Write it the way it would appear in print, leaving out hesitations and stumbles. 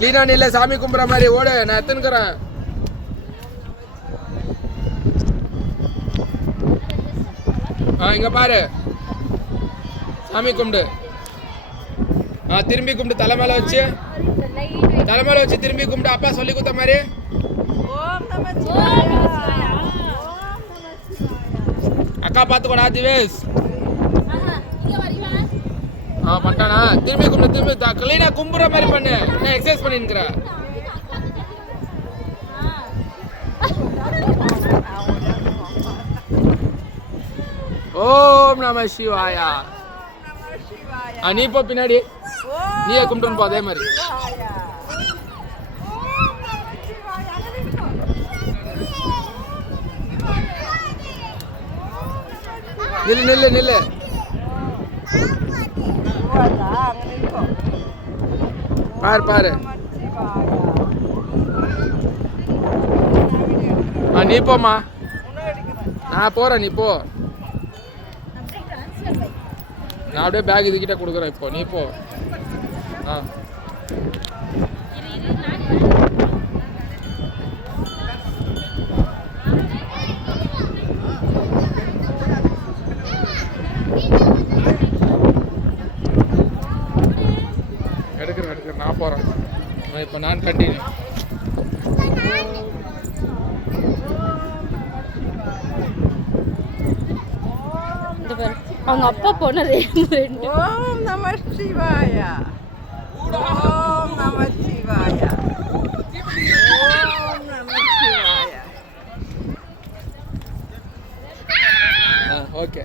கிளீனா நில்ல, சாமி கும்புற மாதிரி ஓடு. நான் எத்தனுக்குறேன். இங்க பாரு, சாமி கும்பிடு. திரும்பி கும்பிட்டு தலை மேல வச்சு திரும்பி கும்பிட்டு. அப்பா சொல்லி கொடுத்த மாதிரி. அக்கா பாத்துக்கோடா திவேஷ். பண்ணிட்டானா? திரும்பி கும்பிடு, திரும்பி கிளீனா கும்புற மாதிரி பண்ணு. என்ன எக்ஸசைஸ் பண்ணிருக்கிற? ஓம் நம சிவாயா. நீ போ பின்னாடி, நீயே கும்பிட்டு போ. அதே மாதிரி நில்லு நில்லு நில்லு. பாரு பாரு. நீ போமா. நான் போறேன், நீ போ. நான் அப்படியே பேக் இதுகிட்ட கொடுக்குறேன். இப்போ நீ போ. எடுக்கிறேன் நான் போறேன். இப்போ நான் கண்டினியூ. அவங்க அப்பா போனது. ஓம் நம சிவாயா. ஓம் நம சிவாயா. ஓம் நம சிவாயா. ஓகே.